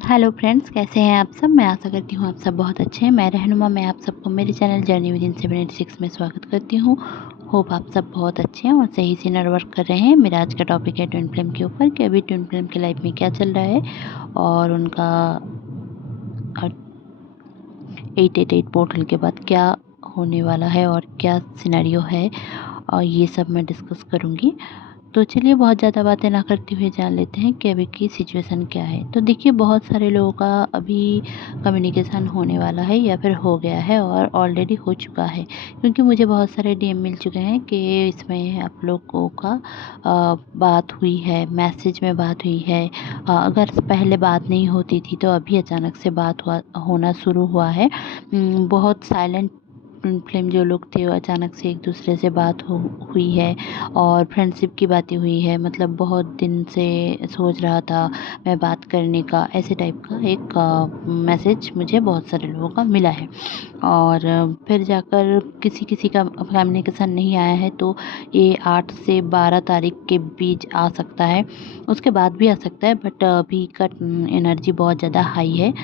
Hello friends, कैसे हैं आप सब। मैं आशा करती हूँ आप सब बहुत अच्छे हैं। मैं रहनुमा, मैं आप सबको मेरे चैनल जर्नी विद इन 786 में स्वागत करती हूँ। होप आप सब बहुत अच्छे हैं और सही से वर्क कर रहे हैं। मेरा आज का टॉपिक है ट्विन फ्लेम के ऊपर कि अभी ट्विन फ्लेम की लाइफ में क्या चल रहा है और उनका 888 पोर्टल के बाद क्या होने वाला है और क्या सिनेरियो है, और ये सब मैं डिस्कस करूँगी। तो चलिए बहुत ज़्यादा बातें ना करते हुए जान लेते हैं कि अभी की सिचुएशन क्या है। तो देखिए, बहुत सारे लोगों का अभी कम्युनिकेशन होने वाला है या फिर हो गया है और ऑलरेडी हो चुका है, क्योंकि मुझे बहुत सारे डीएम मिल चुके हैं कि इसमें आप लोगों का बात हुई है, मैसेज में बात हुई है। अगर पहले बात नहीं होती थी तो अभी अचानक से बात होना शुरू हुआ है। बहुत साइलेंट ट्विन फ्लेम जो लोग थे वो अचानक से एक दूसरे से बात हुई है और फ्रेंडशिप की बातें हुई है। मतलब बहुत दिन से सोच रहा था मैं बात करने का, ऐसे टाइप का एक मैसेज मुझे बहुत सारे लोगों का मिला है। और फिर जाकर किसी किसी का कम्युनिकेशन नहीं आया है, तो ये 8 से 12 तारीख के बीच आ सकता है, उसके बाद भी आ सकता है। बट अभी का एनर्जी बहुत ज़्यादा हाई है,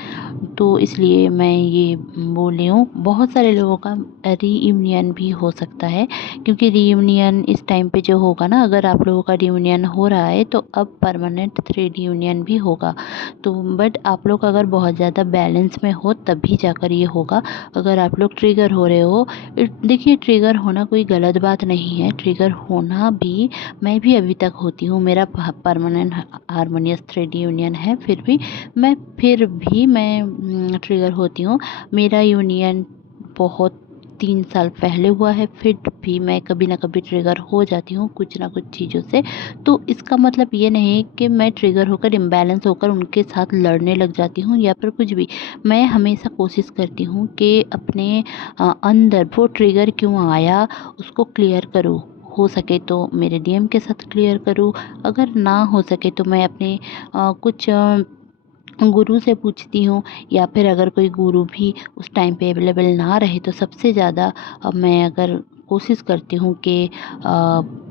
तो इसलिए मैं ये बोल रही हूँ। बहुत सारे लोगों का रीयूनियन भी हो सकता है, क्योंकि रीयूनियन इस टाइम पे जो होगा ना, अगर आप लोगों का रीयूनियन हो रहा है तो अब परमानेंट 3D यूनियन भी होगा। तो बट आप लोग अगर बहुत ज़्यादा बैलेंस में हो तभी जाकर ये होगा। अगर आप लोग ट्रिगर हो रहे हो, देखिए ट्रिगर होना कोई गलत बात नहीं है। ट्रिगर होना भी, मैं भी अभी तक होती हूँ। मेरा परमानेंट हारमोनियस 3D यूनियन है, फिर भी मैं ट्रिगर होती हूँ। मेरा यूनियन बहुत 3 साल पहले हुआ है, फिर भी मैं कभी ना कभी ट्रिगर हो जाती हूँ कुछ ना कुछ चीज़ों से। तो इसका मतलब ये नहीं कि मैं ट्रिगर होकर इम्बैलेंस होकर उनके साथ लड़ने लग जाती हूँ या फिर कुछ भी। मैं हमेशा कोशिश करती हूँ कि अपने अंदर वो ट्रिगर क्यों आया उसको क्लियर करूँ। हो सके तो मेरे डीएम के साथ क्लियर करूँ, अगर ना हो सके तो मैं अपने कुछ गुरु से पूछती हूँ, या फिर अगर कोई गुरु भी उस टाइम पे अवेलेबल ना रहे तो सबसे ज़्यादा मैं अगर कोशिश करती हूँ कि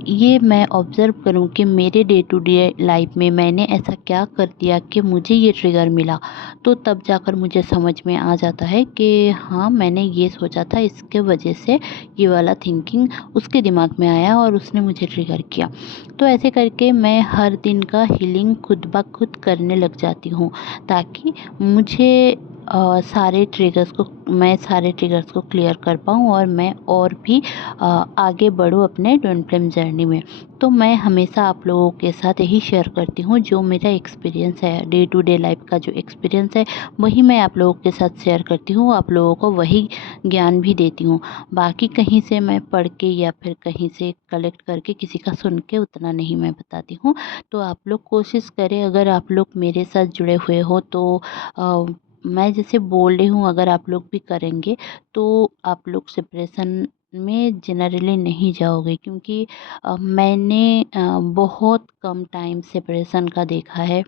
ये मैं ऑब्ज़र्व करूँ कि मेरे डे टू डे लाइफ में मैंने ऐसा क्या कर दिया कि मुझे ये ट्रिगर मिला। तो तब जाकर मुझे समझ में आ जाता है कि हाँ, मैंने ये सोचा था, इसके वजह से ये वाला थिंकिंग उसके दिमाग में आया और उसने मुझे ट्रिगर किया। तो ऐसे करके मैं हर दिन का हीलिंग खुद ब खुद करने लग जाती हूँ, ताकि मुझे मैं सारे ट्रिगर्स को क्लियर कर पाऊँ और मैं और भी आगे बढ़ूँ अपने ट्विन फ्लेम जर्नी में। तो मैं हमेशा आप लोगों के साथ यही शेयर करती हूँ, जो मेरा एक्सपीरियंस है, डे टू डे लाइफ का जो एक्सपीरियंस है वही मैं आप लोगों के साथ शेयर करती हूँ। आप लोगों को वही ज्ञान भी देती हूँ। बाकी कहीं से मैं पढ़ के या फिर कहीं से कलेक्ट करके किसी का सुन के उतना नहीं मैं बताती हूँ। तो आप लोग कोशिश करें, अगर आप लोग मेरे साथ जुड़े हुए हो तो मैं जैसे बोल रही हूँ, अगर आप लोग भी करेंगे तो आप लोग सेपरेशन में जनरली नहीं जाओगे, क्योंकि मैंने बहुत कम टाइम सेपरेशन का देखा है।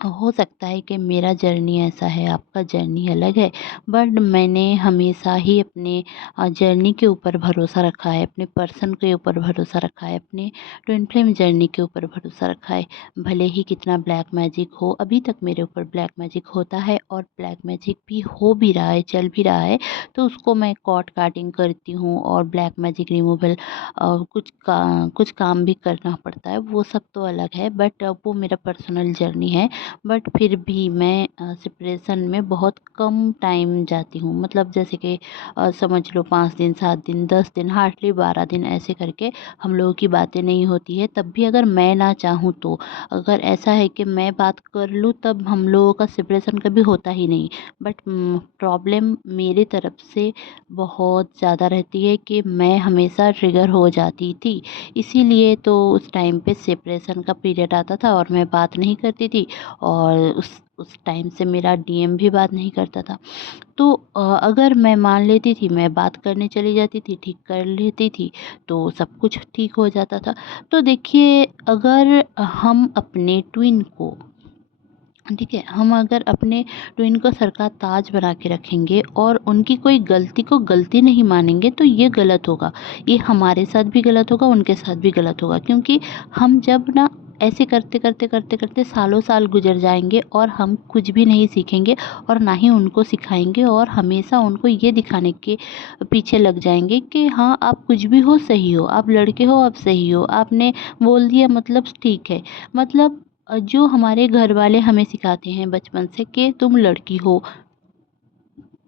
हो सकता है कि मेरा जर्नी ऐसा है, आपका जर्नी अलग है, बट मैंने हमेशा ही अपने जर्नी के ऊपर भरोसा रखा है, अपने पर्सन के ऊपर भरोसा रखा है, अपने ट्विन फ्लेम जर्नी के ऊपर भरोसा रखा है। भले ही कितना ब्लैक मैजिक हो, अभी तक मेरे ऊपर ब्लैक मैजिक होता है और ब्लैक मैजिक भी हो भी रहा है, चल भी रहा है, तो उसको मैं कॉट काटिंग करती हूँ और ब्लैक मैजिक रिमूवल कुछ काम भी करना पड़ता है, वो सब तो अलग है, बट वो मेरा पर्सनल जर्नी है। बट फिर भी मैं सेपरेशन में बहुत कम टाइम जाती हूँ। मतलब जैसे कि समझ लो 5 दिन, 7 दिन, 10 दिन, हार्डली 12 दिन, ऐसे करके हम लोगों की बातें नहीं होती है। तब भी अगर मैं ना चाहूँ तो, अगर ऐसा है कि मैं बात कर लूँ तब हम लोगों का सेपरेशन कभी होता ही नहीं। बट प्रॉब्लम मेरी तरफ से बहुत ज़्यादा रहती है कि मैं हमेशा ट्रिगर हो जाती थी, इसीलिए तो उस टाइम पे सेपरेशन का पीरियड आता था और मैं बात नहीं करती थी, और उस टाइम से मेरा डीएम भी बात नहीं करता था। तो अगर मैं मान लेती थी, मैं बात करने चली जाती थी, ठीक कर लेती थी, तो सब कुछ ठीक हो जाता था। तो देखिए, अगर हम अपने ट्विन को, ठीक है, हम अगर अपने ट्विन को सर का ताज बना के रखेंगे और उनकी कोई गलती को गलती नहीं मानेंगे, तो ये गलत होगा। ये हमारे साथ भी गलत होगा, उनके साथ भी गलत होगा, क्योंकि हम जब ना ऐसे करते करते करते करते सालों साल गुजर जाएंगे और हम कुछ भी नहीं सीखेंगे और ना ही उनको सिखाएंगे, और हमेशा उनको ये दिखाने के पीछे लग जाएंगे कि हाँ आप कुछ भी हो सही हो, आप लड़के हो आप सही हो, आपने बोल दिया मतलब ठीक है। मतलब जो हमारे घर वाले हमें सिखाते हैं बचपन से कि तुम लड़की हो,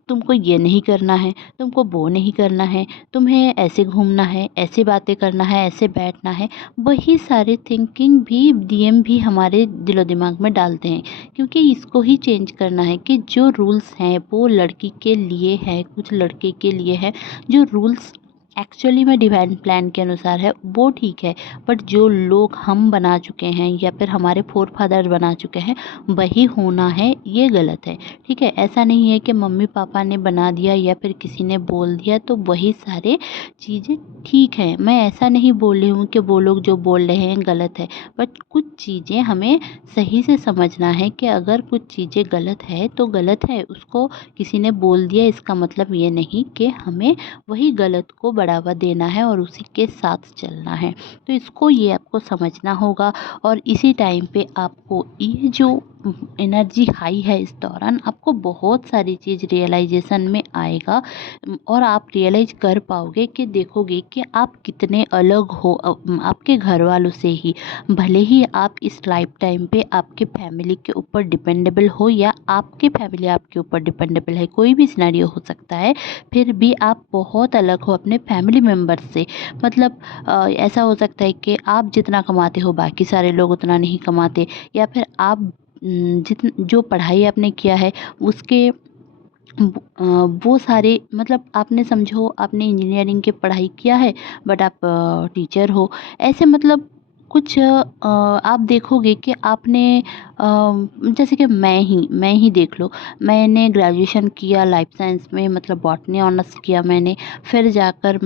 तुमको ये नहीं करना है, तुमको वो नहीं करना है, तुम्हें ऐसे घूमना है, ऐसे बातें करना है, ऐसे बैठना है, वही सारे थिंकिंग भी डीएम भी हमारे दिलो दिमाग में डालते हैं। क्योंकि इसको ही चेंज करना है कि जो रूल्स हैं वो लड़की के लिए हैं, कुछ लड़के के लिए हैं। जो रूल्स एक्चुअली में डिवाइन प्लान के अनुसार है वो ठीक है, बट जो लोग हम बना चुके हैं या फिर हमारे फोर फादर बना चुके हैं वही होना है, ये गलत है। ठीक है, ऐसा नहीं है कि मम्मी पापा ने बना दिया या फिर किसी ने बोल दिया तो वही सारे चीज़ें ठीक है। मैं ऐसा नहीं बोल रही हूँ कि वो लोग जो बोल रहे हैं गलत है, बट कुछ चीज़ें हमें सही से समझना है कि अगर कुछ चीज़ें गलत है तो गलत है, उसको किसी ने बोल दिया इसका मतलब ये नहीं कि हमें वही गलत को बढ़ावा देना है और उसी के साथ चलना है। तो इसको ये आपको समझना होगा। और इसी टाइम पे आपको ये जो एनर्जी हाई है इस दौरान आपको बहुत सारी चीज़ रियलाइजेशन में आएगा, और आप रियलाइज कर पाओगे कि देखोगे कि आप कितने अलग हो आपके घर वालों से ही। भले ही आप इस लाइफ टाइम पे आपके फैमिली के ऊपर डिपेंडेबल हो या आपके फैमिली आपके ऊपर डिपेंडेबल है, कोई भी सिनेरियो हो सकता है, फिर भी आप बहुत अलग हो अपने फैमिली मेम्बर्स से। मतलब ऐसा हो सकता है कि आप जितना कमाते हो बाकी सारे लोग उतना नहीं कमाते, या फिर आप जो पढ़ाई आपने किया है उसके वो सारे, मतलब आपने समझो आपने इंजीनियरिंग की पढ़ाई किया है बट आप टीचर हो। ऐसे मतलब कुछ आप देखोगे कि आपने जैसे कि मैं ही देख लो, मैंने ग्रेजुएशन किया लाइफ साइंस में, मतलब बॉटनी ऑनर्स किया मैंने। फिर जाकर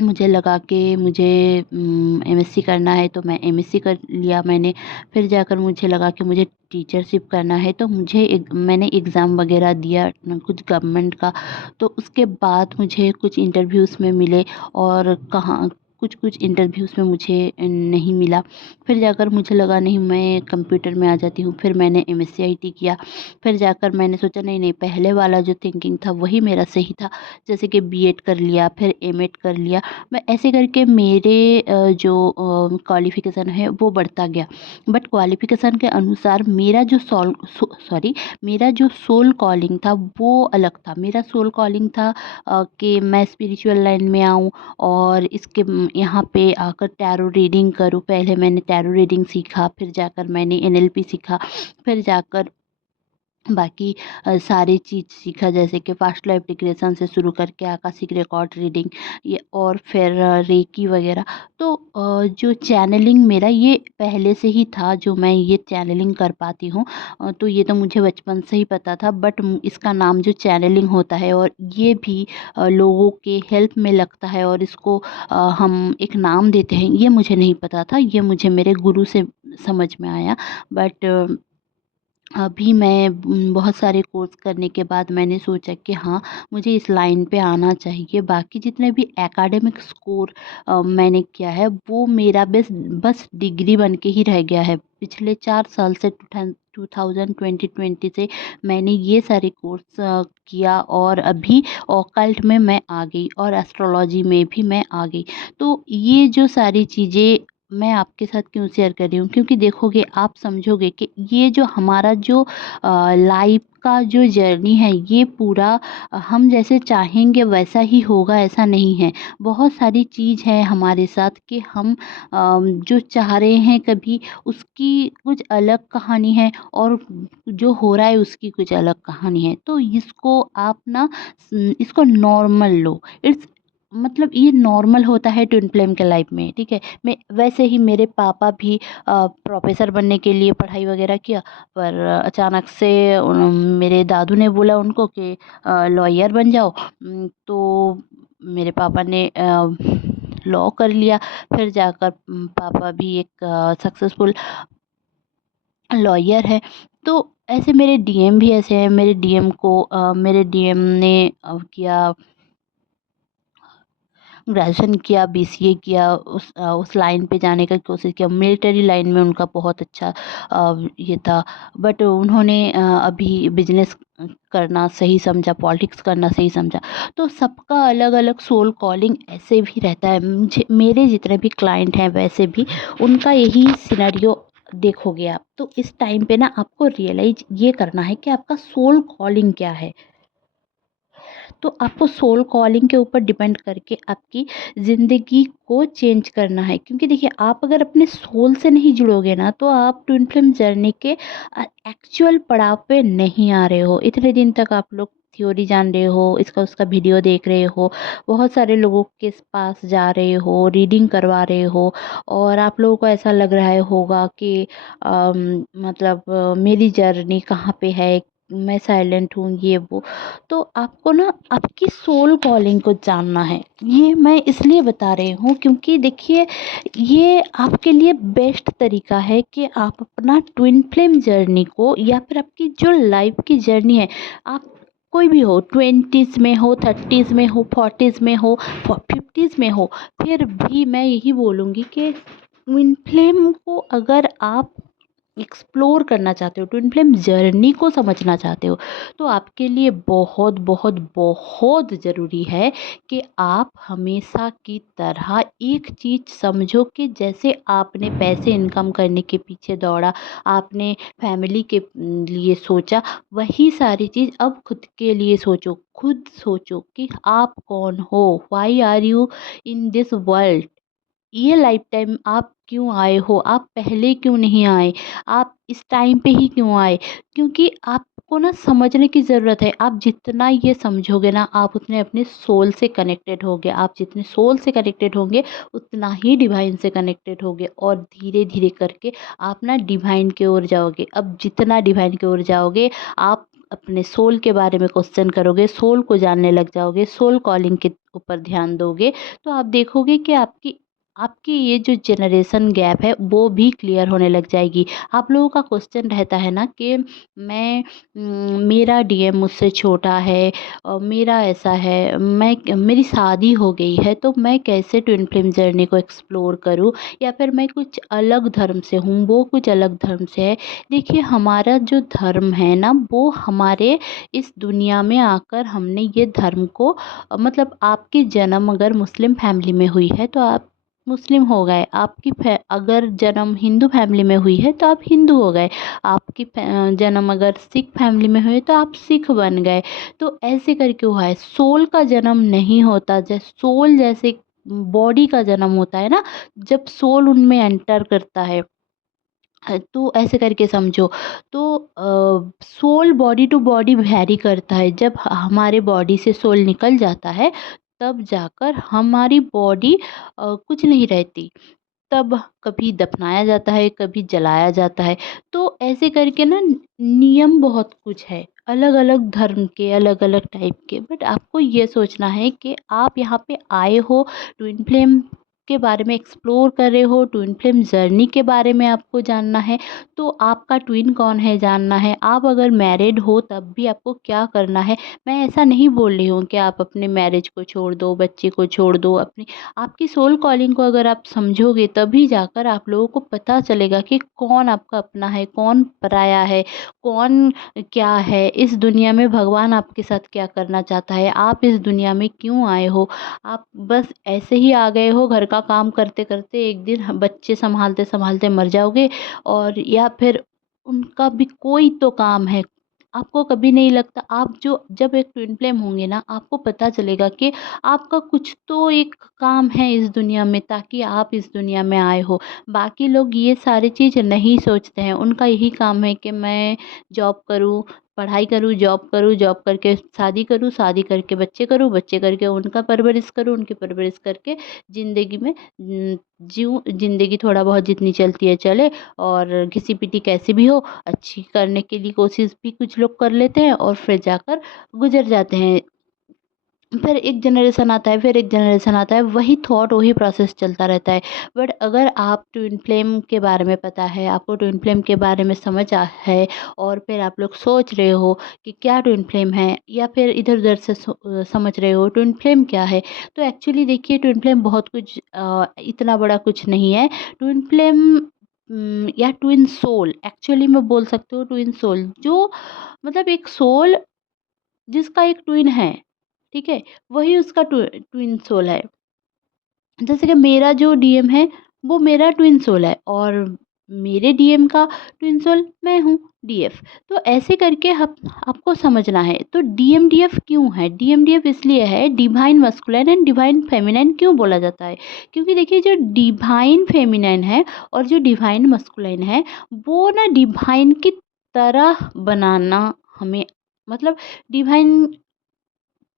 मुझे लगा कि मुझे एमएससी करना है तो मैं एमएससी कर लिया मैंने। फिर जाकर मुझे लगा कि मुझे टीचरशिप करना है तो मैंने एग्ज़ाम वगैरह दिया कुछ गवर्नमेंट का। तो उसके बाद मुझे कुछ इंटरव्यूज़ में मिले, और कहाँ कुछ कुछ इंटरव्यूज़ में मुझे नहीं मिला। फिर जाकर मुझे लगा नहीं मैं कंप्यूटर में आ जाती हूँ, फिर मैंने एमएससी आईटी किया। फिर जाकर मैंने सोचा नहीं नहीं पहले वाला जो थिंकिंग था वही मेरा सही था, जैसे कि बीएड कर लिया फिर एमएड कर लिया। मैं ऐसे करके मेरे जो क्वालिफ़िकेशन है वो बढ़ता गया। बट क्वालिफ़िकेशन के अनुसार मेरा जो सोल कॉलिंग था वो अलग था। मेरा सोल कॉलिंग था कि मैं स्पिरिचुअल लाइन में आऊँ और यहाँ पे आकर टैरो रीडिंग करूँ। पहले मैंने टैरो रीडिंग सीखा, फिर जाकर मैंने एनएलपी सीखा, फिर जाकर बाकी सारी चीज़ सीखा, जैसे कि पास्ट लाइफ रिग्रेशन से शुरू करके आकाशिक रिकॉर्ड रीडिंग, ये और फिर रेकी वगैरह। तो जो चैनलिंग मेरा ये पहले से ही था, जो मैं ये चैनलिंग कर पाती हूँ। तो ये तो मुझे बचपन से ही पता था, बट इसका नाम जो चैनलिंग होता है और ये भी लोगों के हेल्प में लगता है और इसको हम एक नाम देते हैं, ये मुझे नहीं पता था। ये मुझे मेरे गुरु से समझ में आया। बट अभी मैं बहुत सारे कोर्स करने के बाद मैंने सोचा कि हाँ मुझे इस लाइन पे आना चाहिए। बाकी जितने भी एकेडमिक स्कोर मैंने किया है वो मेरा बस डिग्री बन के ही रह गया है। पिछले 4 साल से 2020 से मैंने ये सारे कोर्स किया, और अभी ऑकल्ट में मैं आ गई और एस्ट्रोलॉजी में भी मैं आ गई। तो ये जो सारी चीज़ें मैं आपके साथ क्यों शेयर कर रही हूँ, क्योंकि देखोगे आप समझोगे कि ये जो हमारा जो लाइफ का जो जर्नी है ये पूरा हम जैसे चाहेंगे वैसा ही होगा ऐसा नहीं है। बहुत सारी चीज़ है हमारे साथ कि हम जो चाह रहे हैं कभी उसकी कुछ अलग कहानी है, और जो हो रहा है उसकी कुछ अलग कहानी है। तो इसको आप ना इसको नॉर्मल लो। इट्स मतलब ये नॉर्मल होता है ट्विन फ्लेम के लाइफ में। ठीक है, मैं वैसे ही मेरे पापा भी प्रोफेसर बनने के लिए पढ़ाई वगैरह किया, पर अचानक से मेरे दादू ने बोला उनको कि लॉयर बन जाओ। तो मेरे पापा ने लॉ कर लिया। फिर जाकर पापा भी एक सक्सेसफुल लॉयर है। तो ऐसे मेरे डीएम भी ऐसे हैं। मेरे डीएम ने किया ग्रेजुएशन किया, बीसीए किया, उस लाइन पे जाने का कोशिश किया। मिलिट्री लाइन में उनका बहुत अच्छा ये था, बट उन्होंने अभी बिजनेस करना सही समझा, पॉलिटिक्स करना सही समझा। तो सबका अलग अलग सोल कॉलिंग ऐसे भी रहता है। मुझे, मेरे जितने भी क्लाइंट हैं वैसे भी उनका यही सिनेरियो देखोगे आप। तो इस टाइम पे ना आपको रियलाइज ये करना है कि आपका सोल कॉलिंग क्या है। तो आपको सोल कॉलिंग के ऊपर डिपेंड करके आपकी ज़िंदगी को चेंज करना है, क्योंकि देखिए आप अगर अपने सोल से नहीं जुड़ोगे ना तो आप ट्विन फ्लेम जर्नी के एक्चुअल पड़ाव पे नहीं आ रहे हो। इतने दिन तक आप लोग थ्योरी जान रहे हो, इसका उसका वीडियो देख रहे हो, बहुत सारे लोगों के पास जा रहे हो, रीडिंग करवा रहे हो, और आप लोगों को ऐसा लग रहा है होगा कि मतलब मेरी जर्नी कहाँ पे है, मैं साइलेंट हूँ, ये वो। तो आपको ना आपकी सोल कॉलिंग को जानना है। ये मैं इसलिए बता रही हूँ क्योंकि देखिए ये आपके लिए बेस्ट तरीका है कि आप अपना ट्विन फ्लेम जर्नी को, या फिर आपकी जो लाइफ की जर्नी है, आप कोई भी हो, 20s में हो, 30s में हो, 40s में हो, 50s में हो, फिर भी मैं यही बोलूँगी कि ट्विन फ्लेम को अगर आप एक्सप्लोर करना चाहते हो, ट्विन फ्लेम जर्नी को समझना चाहते हो, तो आपके लिए बहुत बहुत बहुत ज़रूरी है कि आप हमेशा की तरह एक चीज़ समझो कि जैसे आपने पैसे इनकम करने के पीछे दौड़ा, आपने फैमिली के लिए सोचा, वही सारी चीज़ अब खुद के लिए सोचो। खुद सोचो कि आप कौन हो, why are you in this world. ये लाइफ टाइम आप क्यों आए हो, आप पहले क्यों नहीं आए, आप इस टाइम पे ही क्यों आए? क्योंकि आपको ना समझने की ज़रूरत है। आप जितना ये समझोगे ना, आप उतने अपने सोल से कनेक्टेड होगे। आप जितने सोल से कनेक्टेड होंगे उतना ही डिवाइन से कनेक्टेड होगे, और धीरे धीरे करके आप ना डिवाइन की ओर जाओगे। अब जितना डिवाइन की ओर जाओगे, आप अपने सोल के बारे में क्वेश्चन करोगे, सोल को जानने लग जाओगे, सोल कॉलिंग के ऊपर ध्यान दोगे, तो आप देखोगे कि आपकी आपकी ये जो जनरेशन गैप है वो भी क्लियर होने लग जाएगी। आप लोगों का क्वेश्चन रहता है ना कि मेरा डीएम मुझसे छोटा है, और मेरा ऐसा है, मेरी शादी हो गई है, तो मैं कैसे ट्विन फ्लेम जर्नी को एक्सप्लोर करूं, या फिर मैं कुछ अलग धर्म से हूं, वो कुछ अलग धर्म से है। देखिए हमारा जो धर्म है ना, वो हमारे इस दुनिया में आकर हमने ये धर्म को मतलब आपकी जन्म अगर मुस्लिम फैमिली में हुई है तो आप मुस्लिम हो गए, आपकी अगर जन्म हिंदू फैमिली में हुई है तो आप हिंदू हो गए, आपकी जन्म अगर सिख फैमिली में हुई तो आप सिख बन गए। तो ऐसे करके हुआ है। सोल का जन्म नहीं होता, जैसे सोल जैसे बॉडी का जन्म होता है ना, जब सोल उनमें एंटर करता है, तो ऐसे करके समझो। तो soul body to body vary करता है। जब हमारे बॉडी से सोल निकल जाता है तब जाकर हमारी बॉडी कुछ नहीं रहती। तब कभी दफनाया जाता है, कभी जलाया जाता है। तो ऐसे करके ना नियम बहुत कुछ है, अलग अलग धर्म के, अलग अलग टाइप के। बट आपको ये सोचना है कि आप यहाँ पे आए हो ट्विन फ्लेम के बारे में एक्सप्लोर कर रहे हो, ट्विन फ्लेम जर्नी के बारे में आपको जानना है, तो आपका ट्विन कौन है जानना है। आप अगर मैरिड हो तब भी आपको क्या करना है। मैं ऐसा नहीं बोल रही हूँ कि आप अपने मैरिज को छोड़ दो, बच्चे को छोड़ दो, अपनी आपकी सोल कॉलिंग को अगर आप समझोगे तभी जाकर आप लोगों को पता चलेगा कि कौन आपका अपना है, कौन पराया है, कौन क्या है इस दुनिया में, भगवान आपके साथ क्या करना चाहता है, आप इस दुनिया में क्यों आए हो। आप बस ऐसे ही आ गए हो, घर का काम करते करते एक दिन बच्चे संभालते संभालते मर जाओगे, और या फिर उनका भी कोई तो काम है। आपको कभी नहीं लगता, आप जो जब एक ट्विन फ्लेम होंगे ना, आपको पता चलेगा कि आपका कुछ तो एक काम है इस दुनिया में, ताकि आप इस दुनिया में आए हो। बाकी लोग ये सारी चीज़ नहीं सोचते हैं, उनका यही काम है कि मैं जॉब करूँ, पढ़ाई करूँ, जॉब करूँ, जॉब करके शादी करूँ, शादी करके बच्चे करूँ, बच्चे करके उनका परवरिश करूँ, उनकी परवरिश करके ज़िंदगी में जीऊँ, ज़िंदगी थोड़ा बहुत जितनी चलती है चले, और घिसी-पिटी कैसी भी हो, अच्छी करने के लिए कोशिश भी कुछ लोग कर लेते हैं और फिर जाकर गुज़र जाते हैं। फिर एक जनरेशन आता है, फिर एक जनरेशन आता है, वही थॉट वही प्रोसेस चलता रहता है। बट अगर आप ट्विन फ्लेम के बारे में पता है, आपको ट्विन फ्लेम के बारे में है, और फिर आप लोग सोच रहे हो कि क्या ट्विन फ्लेम है, या फिर इधर उधर से समझ रहे हो ट्विन फ्लेम क्या है, तो एक्चुअली देखिए ट्विन फ्लेम बहुत कुछ इतना बड़ा कुछ नहीं है। ट्विन फ्लेम या ट्विन सोल, एक्चुअली मैं बोल सकती हूँ ट्विन सोल, जो मतलब एक सोल जिसका एक ट्विन है, ठीक है? वही उसका ट्विन सोल है। जैसे कि मेरा जो डीएम है, वो मेरा ट्विन सोल है, और मेरे डीएम का ट्विन सोल मैं हूँ, डीएफ। तो ऐसे करके हम आपको समझना है। तो डीएमडीएफ क्यों है? डीएमडीएफ इसलिए है, divine masculine and divine feminine क्यों बोला जाता है? क्योंकि देखिए जो डिवाइन फेमिनाइन है और जो डिवाइन मस्कुलिन है, वो ना डिवाइन की तरह बनाना हमें, मतलब डिवाइन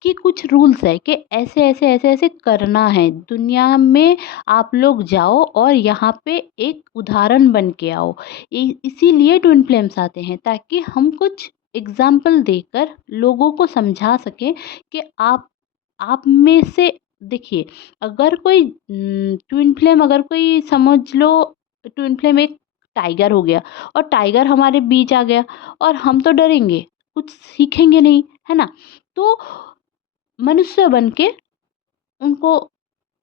कि कुछ रूल्स है कि ऐसे ऐसे ऐसे ऐसे करना है दुनिया में। आप लोग जाओ और यहाँ पे एक उदाहरण बन के आओ। इसीलिए ट्विन फ्लेम्स आते हैं, ताकि हम कुछ एग्जाम्पल देकर लोगों को समझा सकें कि आप में से, देखिए, अगर कोई ट्विन फ्लेम, अगर कोई समझ लो ट्विन फ्लेम एक टाइगर हो गया, और टाइगर हमारे बीच आ गया, और हम तो डरेंगे, कुछ सीखेंगे नहीं, है ना? तो मनुष्य बन के उनको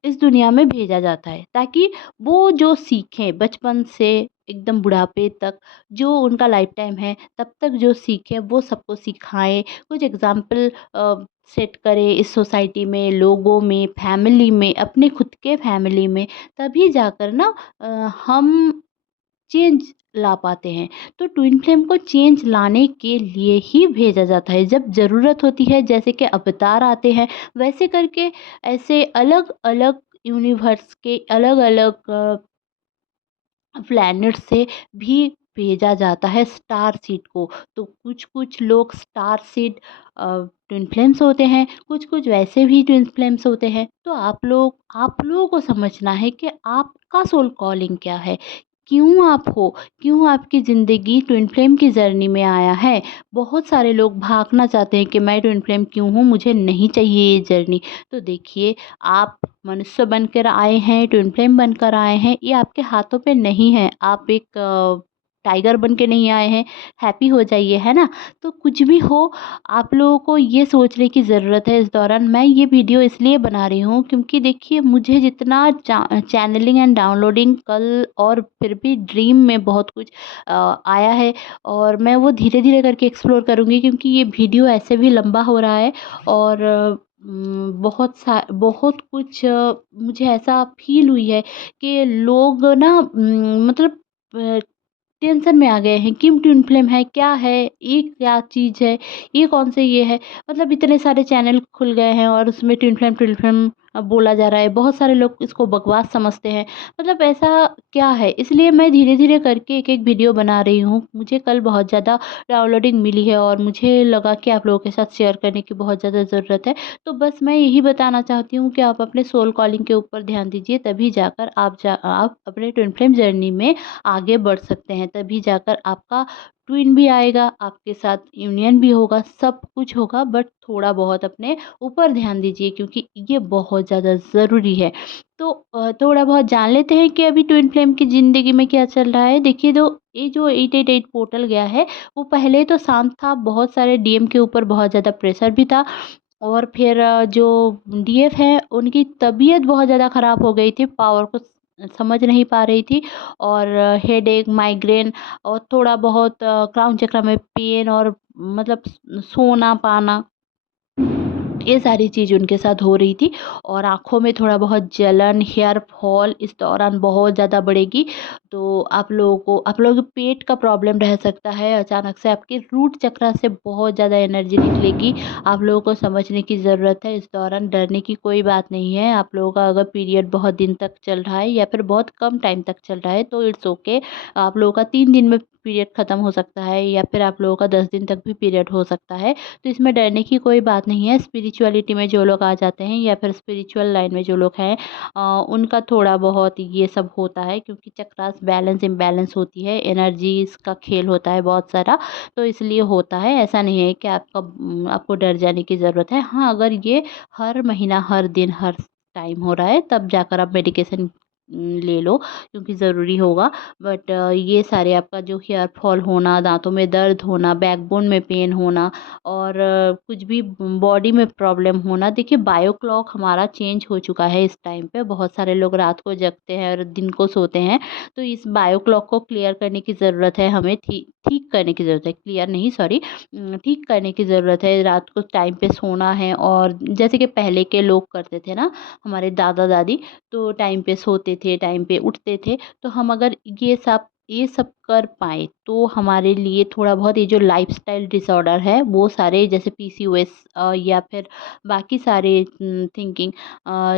इस दुनिया में भेजा जाता है, ताकि वो जो सीखें बचपन से एकदम बुढ़ापे तक, जो उनका लाइफ टाइम है तब तक जो सीखें वो सबको सिखाएं, कुछ एग्जाम्पल सेट करें इस सोसाइटी में, लोगों में, फैमिली में, अपने खुद के फैमिली में। तभी जाकर ना हम चेंज ला पाते हैं। तो ट्विन फ्लेम को चेंज लाने के लिए ही भेजा जाता है, जब ज़रूरत होती है, जैसे कि अवतार आते हैं, वैसे करके ऐसे अलग अलग यूनिवर्स के अलग अलग प्लैनेट से भी भेजा जाता है स्टार सीड को। तो कुछ कुछ लोग स्टार सीड ट्विन फ्लेम्स होते हैं, कुछ कुछ वैसे भी ट्विन फ्लेम्स होते हैं। तो आप लोगों को समझना है कि आपका सोल कॉलिंग क्या है, क्यों आप हो, क्यों आपकी ज़िंदगी ट्विन फ्लेम की जर्नी में आया है। बहुत सारे लोग भागना चाहते हैं कि मैं ट्विन फ्लेम क्यों हूँ, मुझे नहीं चाहिए ये जर्नी। तो देखिए, आप मनुष्य बनकर आए हैं, ट्विन फ्लेम बनकर आए हैं, ये आपके हाथों पे नहीं है। आप एक टाइगर बन के नहीं आए हैं। हैप्पी हो जाइए, है ना? तो कुछ भी हो, आप लोगों को ये सोचने की ज़रूरत है इस दौरान। मैं ये वीडियो इसलिए बना रही हूँ क्योंकि देखिए, मुझे जितना चैनलिंग एंड डाउनलोडिंग कल और फिर भी ड्रीम में बहुत कुछ आया है, और मैं वो धीरे धीरे करके एक्सप्लोर करूँगी, क्योंकि ये वीडियो ऐसे भी लंबा हो रहा है। और बहुत कुछ मुझे ऐसा फ़ील हुई है कि लोग ना मतलब टेंशन में आ गए हैं कि ट्विन फ्लेम है, क्या है, ये क्या चीज़ है, ये कौन से ये है। मतलब इतने सारे चैनल खुल गए हैं और उसमें ट्विन फ्लेम बोला जा रहा है। बहुत सारे लोग इसको बकवास समझते हैं। मतलब ऐसा क्या है? इसलिए मैं धीरे-धीरे करके एक-एक वीडियो बना रही हूँ। मुझे कल बहुत ज़्यादा डाउनलोडिंग मिली है और मुझे लगा कि आप लोगों के साथ शेयर करने की बहुत ज़्यादा ज़रूरत है। तो बस मैं यही बताना चाहती हूँ कि आप अपने सोल कॉलिंग के ऊपर ध्यान दीजिए, तभी जाकर आप अपने ट्विन फ्लेम जर्नी में आगे बढ़ सकते हैं। तभी जाकर आपका ट्विन भी आएगा, आपके साथ यूनियन भी होगा, सब कुछ होगा। बट थोड़ा बहुत अपने ऊपर ध्यान दीजिए, क्योंकि ये बहुत ज़्यादा ज़रूरी है। तो थोड़ा बहुत जान लेते हैं कि अभी ट्विन फ्लेम की ज़िंदगी में क्या चल रहा है। देखिए, ये जो 888 पोर्टल गया है, वो पहले तो शांत था, बहुत सारे डीएम के ऊपर बहुत ज़्यादा प्रेशर भी था, और फिर जो डीएफ है, उनकी तबीयत बहुत ज़्यादा ख़राब हो गई थी, पावर को समझ नहीं पा रही थी, और हेडेक, माइग्रेन, और थोड़ा बहुत क्राउन चक्र में पेन, और मतलब सोना पाना, ये सारी चीज़ उनके साथ हो रही थी। और आँखों में थोड़ा बहुत जलन, हेयर फॉल इस दौरान बहुत ज़्यादा बढ़ेगी। तो आप लोगों के पेट का प्रॉब्लम रह सकता है। अचानक से आपके रूट चक्र से बहुत ज़्यादा एनर्जी निकलेगी। आप लोगों को समझने की ज़रूरत है, इस दौरान डरने की कोई बात नहीं है। आप लोगों का अगर पीरियड बहुत दिन तक चल रहा है या फिर बहुत कम टाइम तक चल रहा है, तो इट्स ओके। आप लोगों का 3 दिन में पीरियड ख़त्म हो सकता है या फिर आप लोगों का 10 दिन तक भी पीरियड हो सकता है। तो इसमें डरने की कोई बात नहीं है। स्पिरिचुअलिटी में जो लोग आ जाते हैं या फिर स्पिरिचुअल लाइन में जो लोग हैं उनका थोड़ा बहुत ये सब होता है, क्योंकि चक्रास बैलेंस इम्बैलेंस होती है, एनर्जीज़ का खेल होता है बहुत सारा, तो इसलिए होता है। ऐसा नहीं है कि आपको डर जाने की ज़रूरत है। हाँ, अगर ये हर महीना, हर दिन, हर टाइम हो रहा है तब जाकर आप मेडिकेशन ले लो, क्योंकि ज़रूरी होगा। बट ये सारे आपका जो हेयर फॉल होना, दाँतों में दर्द होना, बैकबोन में पेन होना और कुछ भी बॉडी में प्रॉब्लम होना, देखिए बायो क्लॉक हमारा चेंज हो चुका है इस टाइम पे। बहुत सारे लोग रात को जगते हैं और दिन को सोते हैं, तो इस बायो क्लॉक को क्लियर करने की ज़रूरत है हमें, ठीक करने की ज़रूरत है, क्लियर नहीं सॉरी, ठीक करने की ज़रूरत है। रात को टाइम पे सोना है, और जैसे कि पहले के लोग करते थे ना, हमारे दादा दादी, तो टाइम पे सोते थे, टाइम पे उठते थे। तो हम अगर ये सब कर पाएँ तो हमारे लिए थोड़ा बहुत ये जो लाइफ़स्टाइल डिसऑर्डर है वो सारे, जैसे पीसीओएस या फिर बाकी सारे थिंकिंग,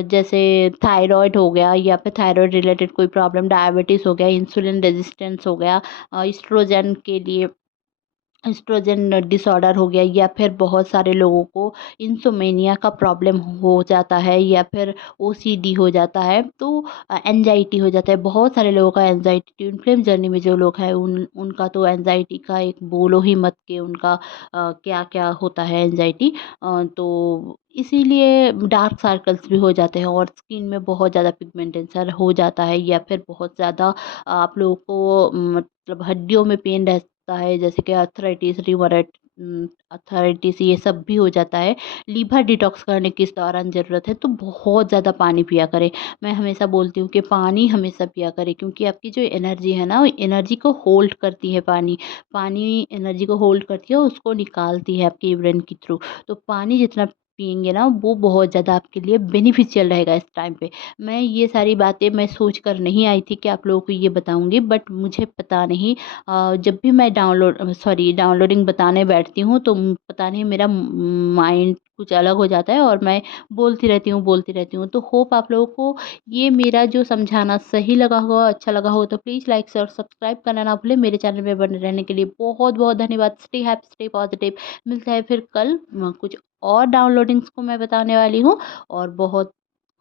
जैसे थायरॉइड हो गया या फिर थायरॉइड रिलेटेड कोई प्रॉब्लम, डायबिटीज़ हो गया, इंसुलिन रेजिस्टेंस हो गया, एस्ट्रोजन के लिए एस्ट्रोजन डिसऑर्डर हो गया, या फिर बहुत सारे लोगों को इंसोमेनिया का प्रॉब्लम हो जाता है, या फिर ओसीडी हो जाता है, तो एंजाइटी हो जाता है। बहुत सारे लोगों का एंजाइटी, ट्विन फ्लेम जर्नी में जो लोग हैं उनका तो एंजाइटी का एक बोलो ही मत, कि उनका क्या क्या होता है एंजाइटी। तो इसीलिए डार्क सर्कल्स भी हो जाते हैं, और स्किन में बहुत ज़्यादा पिगमेंटेशन हो जाता है, या फिर बहुत ज़्यादा आप लोगों को मतलब हड्डियों में पेन रहता है, जैसे कि अर्थराइटिस, रिवमाटॉइड अर्थराइटिस, ये सब भी हो जाता है। लीवर डिटॉक्स करने की इस दौरान ज़रूरत है, तो बहुत ज़्यादा पानी पिया करें। मैं हमेशा बोलती हूँ कि पानी हमेशा पिया करें, क्योंकि आपकी जो एनर्जी है ना, वो एनर्जी को होल्ड करती है पानी। पानी एनर्जी को होल्ड करती है और उसको निकालती है आपके यूरिन के थ्रू। तो पानी जितना पिएँगे ना, वो बहुत ज़्यादा आपके लिए बेनिफिशियल रहेगा इस टाइम पे। मैं ये सारी बातें मैं सोच कर नहीं आई थी कि आप लोगों को ये बताऊँगी, बट मुझे पता नहीं, जब भी मैं डाउनलोडिंग बताने बैठती हूँ तो पता नहीं मेरा माइंड कुछ अलग हो जाता है, और मैं बोलती रहती हूँ। तो होप आप लोगों को ये मेरा जो समझाना सही लगा होगा, अच्छा लगा हो, तो प्लीज़ लाइक शेयर सब्सक्राइब करना ना भूलें। मेरे चैनल में बने रहने के लिए बहुत बहुत धन्यवाद। Stay happy, stay positive. मिलता है फिर कल कुछ और डाउनलोडिंग्स को मैं बताने वाली हूँ, और बहुत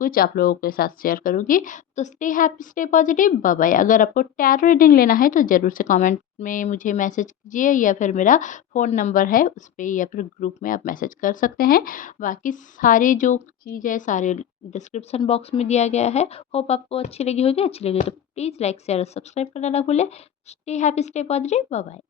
कुछ आप लोगों के साथ शेयर करूँगी। तो stay happy, stay positive, bye bye. अगर आपको टैरो रीडिंग लेना है तो ज़रूर से कमेंट में मुझे मैसेज कीजिए, या फिर मेरा फ़ोन नंबर है उस पे, या फिर ग्रुप में आप मैसेज कर सकते हैं। बाकी सारी जो चीज़ है सारे डिस्क्रिप्शन बॉक्स में दिया गया है। होप आपको अच्छी लगी होगी, अच्छी लगी तो प्लीज़ लाइक शेयर और सब्सक्राइब करना ना भूलें। Stay happy, stay positive, bye bye.